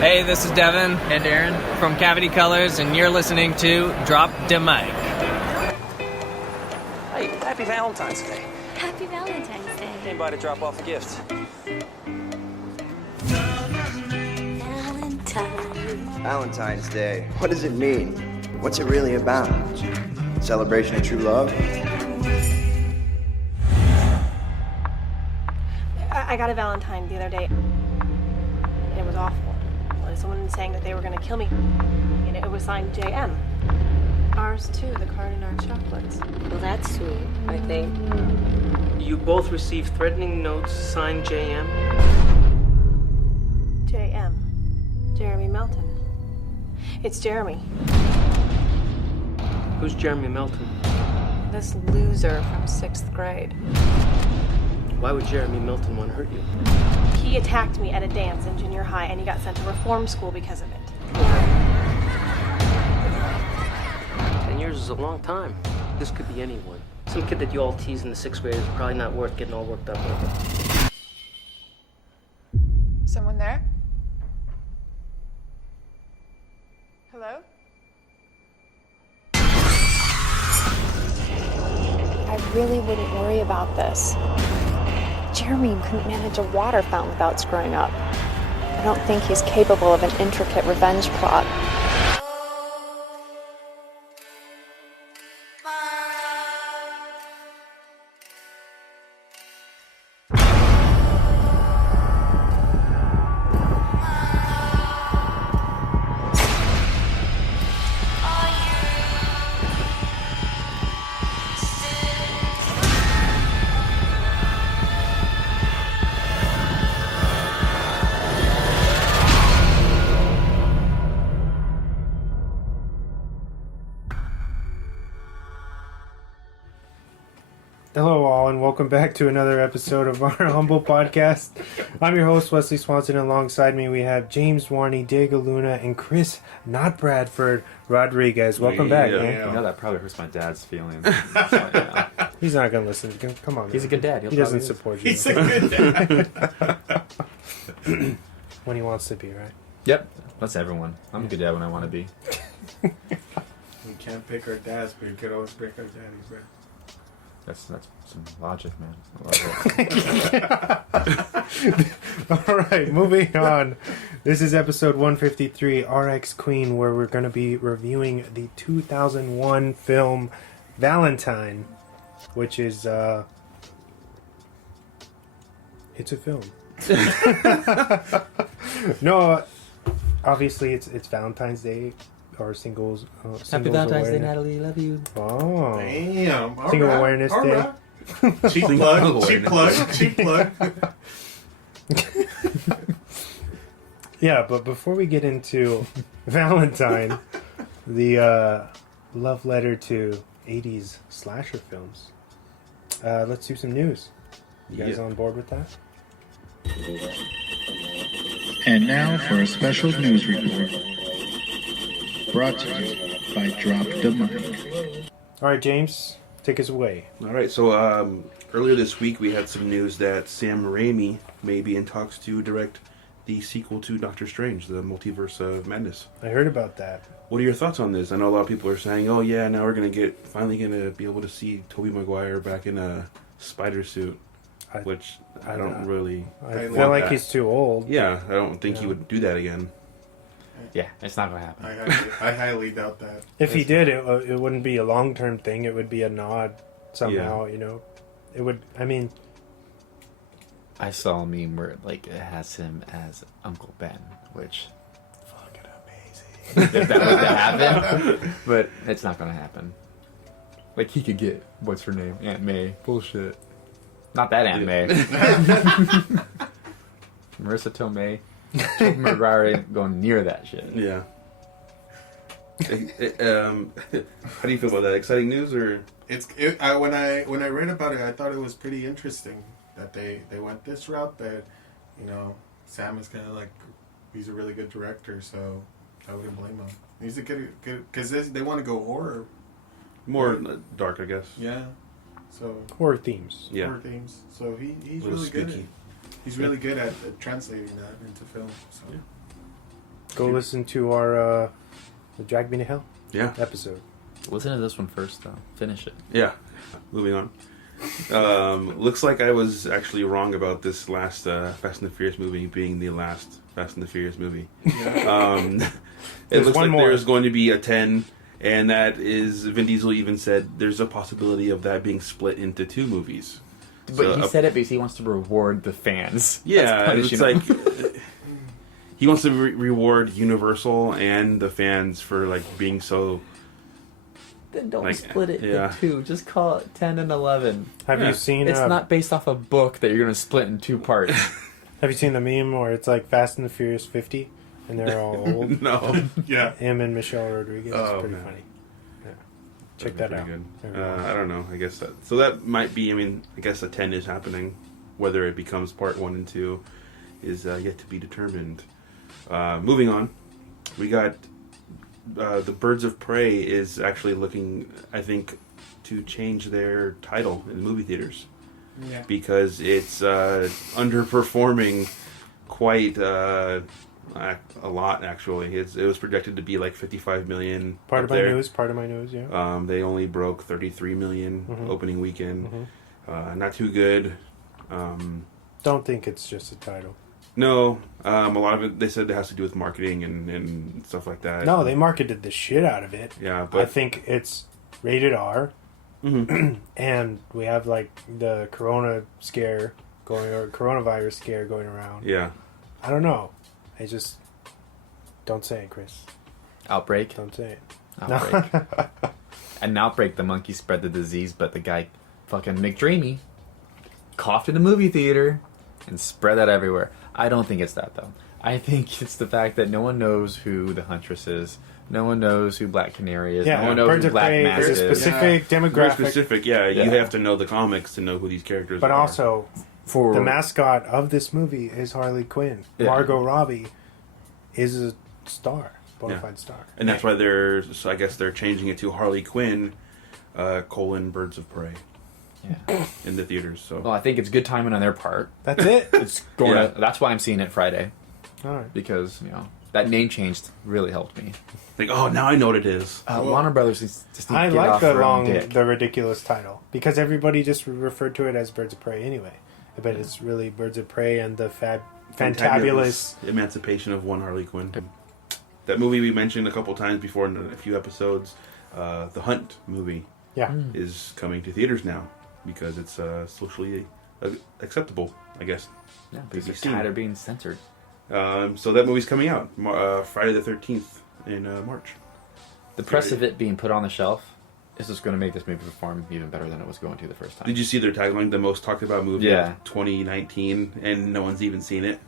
Hey, this is Devin And Aaron from Cavity Colors, and you're listening to Drop the Mic. Hey, happy Valentine's Day. Happy Valentine's Day. Came by to drop off a gift. Valentine. Valentine's Day. What does it mean? What's it really about? Celebration of true love? I got a Valentine the other day. It was awful. Someone saying that they were going to kill me. And it was signed JM. Ours too, the card in our chocolates. Well, that's sweet, I think. You both received threatening notes signed JM? JM. Jeremy Melton. It's Jeremy. Who's Jeremy Melton? This loser from 6th grade. Why would Jeremy Melton want to hurt you? He attacked me at a dance in junior high and he got sent to reform school because of it. 10 years is a long time. This could be anyone. Some kid that you all tease in the 6th grade is probably not worth getting all worked up over. Someone there? Hello? I really wouldn't worry about this. Jeremy couldn't manage a water fountain without screwing up. I don't think he's capable of an intricate revenge plot. Hello all, and welcome back to another episode of our humble podcast. I'm your host, Wesley Swanson, and alongside me we have James Warney, Diego Luna, and Chris, not Bradford, Rodriguez. Welcome back, man. You know that probably hurts my dad's feelings. He's not going to listen. Come on, man. He's a good dad. He doesn't support you. He's a good dad. When he wants to be, right? Yep, that's everyone. I'm a good dad when I want to be. We can't pick our dads, but we could always pick our daddies, right? That's some logic, man. I love it. All right, moving on. This is episode 153, RX Queen, where we're going to be reviewing the 2001 film Valentine, which is, it's a film. No, obviously it's Valentine's Day, or singles. Happy Valentine's Day, Natalie. Love you. Oh, Damn. Single Awareness Day. Right. Cheap plug. Cheap plug. Cheap plug. Yeah, but before we get into Valentine, the love letter to 80s slasher films, let's do some news. You guys on board with that? And now for a special news report. Brought to you by Drop the Mic. All right, James, take us away. All right, so earlier this week we had some news that Sam Raimi may be in talks to direct the sequel to Doctor Strange, the Multiverse of Madness. I heard about that. What are your thoughts on this? I know a lot of people are saying, "Oh yeah, now we're finally gonna be able to see Tobey Maguire back in a spider suit," which I don't really. I feel like he's too old. Yeah, I don't think he would do that again. Yeah, it's not going to happen. I highly doubt that. If he did, it wouldn't be a long-term thing. It would be a nod somehow, you know. It would, I mean... I saw a meme where it has him as Uncle Ben, which... Fucking amazing. If that was to happen. But it's not going to happen. Like, he could get, what's her name? Aunt May. Bullshit. Not that Aunt May. Marissa Tomei. Tobey Maguire ain't going near that shit. Yeah. How do you feel about that? Exciting news, or When I read about it, I thought it was pretty interesting that they went this route. That Sam is kind of like, he's a really good director, so I wouldn't blame him. He's a good because they want to go horror, more dark, I guess. Yeah. So horror themes. Yeah. Horror themes. So he's Little really spooky. good. He's really good at translating that into film. So. Go listen to our the Drag Me to Hell episode. Listen to this one first, though. Finish it. Yeah. Moving on. Looks like I was actually wrong about this last Fast and the Furious movie being the last Fast and the Furious movie. It looks like there's going to be a 10, and that is, Vin Diesel even said there's a possibility of that being split into 2 movies. But So, he said it because he wants to reward the fans. Yeah, it's like he wants to reward Universal and the fans for like being so. Then don't split it in 2. Just call it 10 and 11. Have you seen? It's not based off a book that you're going to split in 2 parts. Have you seen the meme where it's like Fast and the Furious 50, and they're all old? No. Yeah. Him and Michelle Rodriguez. It's pretty funny. Yeah. Check that out. Good. I don't know. I guess that. So that might be. I mean, I guess a 10 is happening. Whether it becomes part 1 and 2 is yet to be determined. Moving on, we got. The Birds of Prey is actually looking, I think, to change their title in movie theaters. Yeah. Because it's underperforming quite a lot, actually. It was projected to be like 55 million. Part of my news, yeah. They only broke 33 million opening weekend. Not too good. Don't think it's just a title. No, a lot of it, they said it has to do with marketing and stuff like that. No, they marketed the shit out of it. Yeah, but I think it's rated R, and we have like the coronavirus scare going around. Yeah. I don't know. I just don't say it, Chris. Outbreak? Don't say it. Outbreak. An outbreak, the monkey spread the disease, but the guy, fucking McDreamy, coughed in the movie theater and spread that everywhere. I don't think it's that, though. I think it's the fact that no one knows who the Huntress is. No one knows who Black Canary is. No one knows who Black Mask is. Specific demographic. Very specific, yeah. You have to know the comics to know who these characters are. But also, the mascot of this movie is Harley Quinn. Yeah. Margot Robbie is a star, bona fide star. And that's why I guess they're changing it to Harley Quinn, Birds of Prey. Yeah. In the theaters. So. Well, I think it's good timing on their part. That's it. It's going. Yeah. That's why I'm seeing it Friday. All right. Because that name change really helped me. Like, oh, now I know what it is. Warner Brothers just need I to get like off their own dick. the ridiculous title because everybody just referred to it as Birds of Prey anyway. But it's really Birds of Prey and the fantabulous Emancipation of One Harley Quinn. That movie we mentioned a couple times before in a few episodes, the Hunt movie, is coming to theaters now because it's socially acceptable, I guess. Yeah, because they're tired of being censored. So that movie's coming out Friday the 13th in March. The press of it being put on the shelf is just going to make this movie perform even better than it was going to the first time. Did you see their tagline, the most talked about movie of 2019, and no one's even seen it?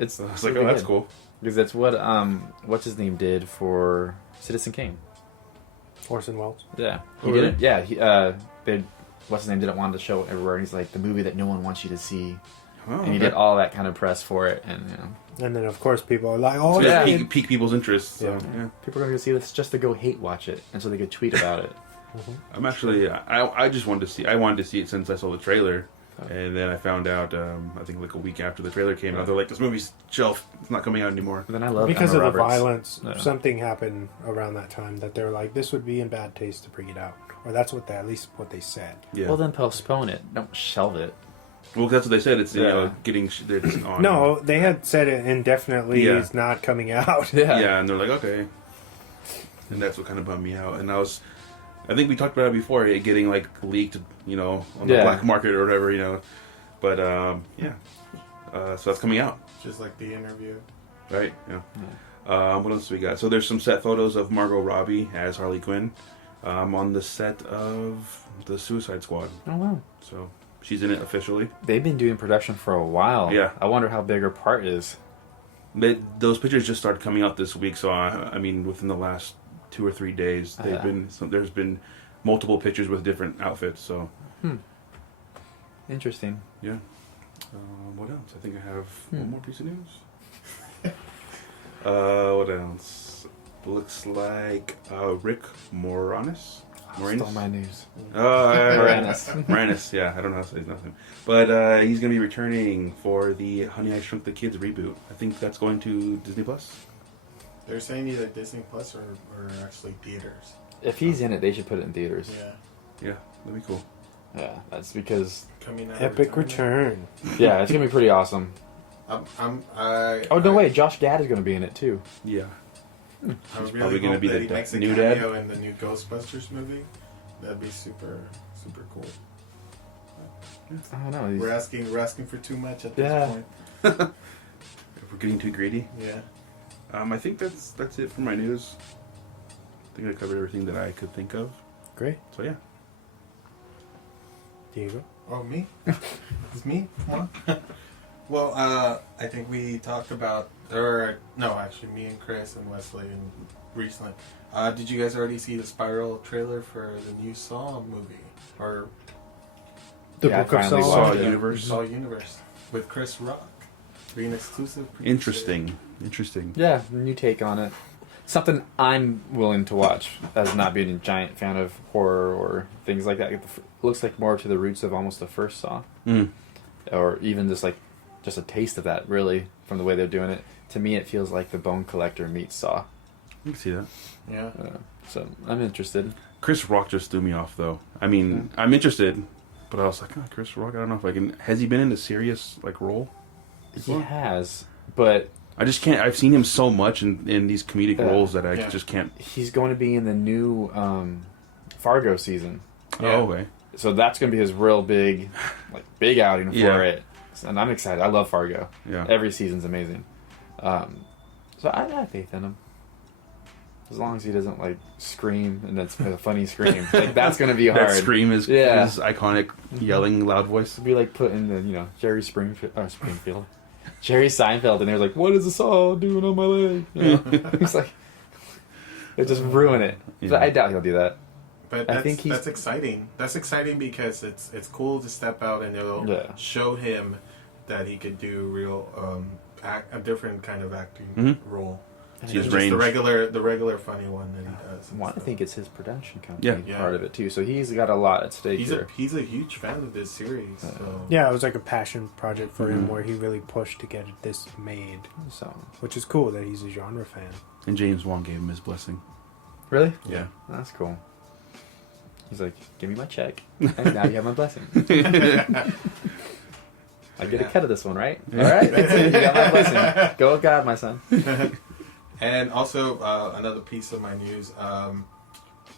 It's like, oh, that's cool. Because that's what what's his name did for Citizen Kane. Orson Welles. Yeah, he did it. Yeah, what's his name didn't want to show it everywhere. And he's like the movie that no one wants you to see. Oh, and he did all that kind of press for it, and and then of course people are like, "Oh, so pique people's interest." So, yeah. People are going to see this just to go hate watch it, and so they could tweet about it. I'm actually, I just wanted to see. I wanted to see it since I saw the trailer, and then I found out. I think like a week after the trailer came out, they're like, "This movie's shelf. It's not coming out anymore." But then I love because Emma of the Roberts. violence. Something happened around that time that they're like, "This would be in bad taste to bring it out," or that's what at least what they said. Yeah. Well, then postpone it. Don't shelve it. Well, that's what they said. It's getting they're just on. No, they had said it indefinitely. Yeah. It's not coming out. Yeah, and they're like, okay, and that's what kind of bummed me out. And I think we talked about it before, it getting like leaked, on the black market or whatever, But so that's coming out. Just like The Interview. Right. Yeah. What else do we got? So there's some set photos of Margot Robbie as Harley Quinn on the set of the Suicide Squad. Oh wow! So she's in it officially. They've been doing production for a while. Yeah. I wonder how big her part is. Those pictures just started coming out this week, so I mean, within the last 2 or 3 days, there's been multiple pictures with different outfits. So. Interesting. Yeah. What else? I think I have one more piece of news. What else? Looks like Rick Moranis. Stole my news. Moranis. Yeah, I don't know how to say his name. But he's going to be returning for the Honey, I Shrunk the Kids reboot. I think that's going to Disney Plus. They're saying either Disney Plus or actually theaters. If he's in it, they should put it in theaters. Yeah. Yeah, that'd be cool. Yeah, that's because Coming out Epic return. Yeah, it's gonna be pretty awesome. Oh no, wait, Josh Gad is gonna be in it too. Yeah. I He's really probably gonna hope be that the he makes a new cameo dad. in the new Ghostbusters movie. That'd be super cool. I don't know. We're asking for too much at this point. If we're getting too greedy. Yeah. I think that's it for my news. I think I covered everything that I could think of. Great. So yeah. Diego? Oh, me? It's me? Come on. Well, I think we talked about, actually, me and Chris and Wesley and recently. Did you guys already see the Spiral trailer for the new Saw movie? Or The Book of Saw? Saw Universe. Saw Universe with Chris Rock being exclusive producer. Interesting. Yeah, new take on it. Something I'm willing to watch as not being a giant fan of horror or things like that. It looks like more to the roots of almost the first Saw. Or even just a taste of that, really, from the way they're doing it. To me, it feels like The Bone Collector meets Saw. You can see that. Yeah. So I'm interested. Chris Rock just threw me off, though. I mean, I'm interested, but I was like, Chris Rock, I don't know if I can... Has he been in a serious, role? He has, but... I just can't... I've seen him so much in these comedic roles that I just can't... He's going to be in the new Fargo season. Oh, okay. So that's going to be his real big outing for it. And I'm excited. I love Fargo. Yeah. Every season's amazing. So I have faith in him. As long as he doesn't scream, and that's a funny scream. That's going to be hard. That scream is his iconic yelling loud voice. It'd be like putting the Jerry Springfield, Jerry Seinfeld, and they're like, "What is the saw doing on my leg?" It's like they just ruin it. Yeah. But I doubt he'll do that. But that's exciting. That's exciting because it's cool to step out and it'll show him that he could do real a different kind of acting role. His just range. the regular funny one that he does. Well, I think it's his production company part of it too. So he's got a lot at stake he's here. He's a huge fan of this series. So. Yeah, it was like a passion project for him where he really pushed to get this made. So, which is cool that he's a genre fan. And James Wan gave him his blessing. Really? Yeah. That's cool. He's like, "Give me my check, and now you have my blessing." I get a cut of this one, right? All right, that's it. You got my blessing. Go with God, my son. And also another piece of my news. Well,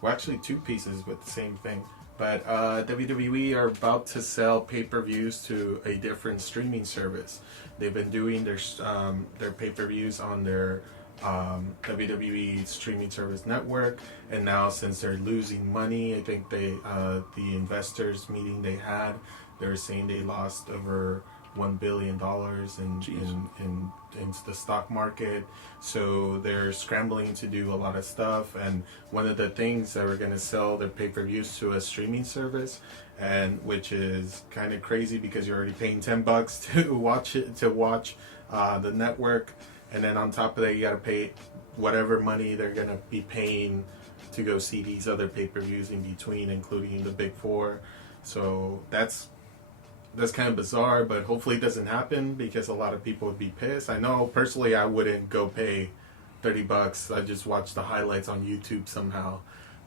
actually, two pieces with the same thing. But WWE are about to sell pay-per-views to a different streaming service. They've been doing their pay-per-views on their WWE streaming service network, and now since they're losing money, I think the investors meeting they had, they were saying they lost over $1 billion into the stock market. So they're scrambling to do a lot of stuff, and one of the things that we're going to sell their pay-per-views to a streaming service, and which is kind of crazy because you're already paying $10 to watch the network, and then on top of that you got to pay whatever money they're going to be paying to go see these other pay-per-views in between, including the big four. So that's kind of bizarre, but hopefully it doesn't happen because a lot of people would be pissed. I know personally I wouldn't go pay $30. I just watch the highlights on YouTube somehow,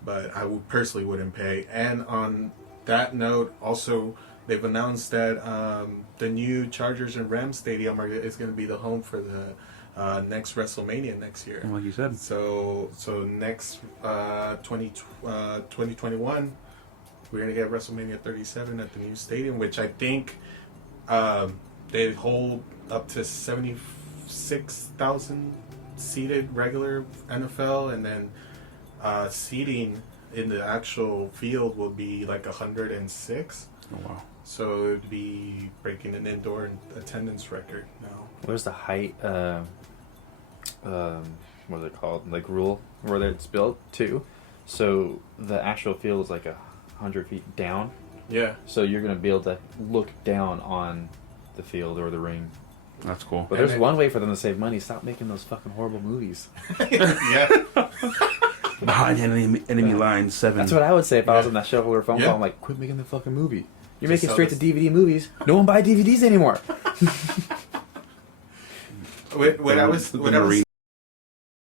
but I personally wouldn't pay. And on that note, also they've announced that the new Chargers and Rams stadium is going to be the home for the next WrestleMania next year. Like you said. So next 2021. We're going to get WrestleMania 37 at the new stadium, which I think they hold up to 76,000 seated regular NFL, and then seating in the actual field will be like 106. Oh, wow. So it would be breaking an indoor attendance record now. Where's the height, what is it called, rule where it's built to? So the actual field is 100 feet down. Yeah. So you're going to be able to look down on the field or the ring. That's cool. But there's one way for them to save money. Stop making those fucking horrible movies. Yeah. Behind enemy line 7. That's what I would say if I was on that show or phone call. I'm like, quit making the fucking movie. You're making straight to DVD movies. No one buy DVDs anymore. When I was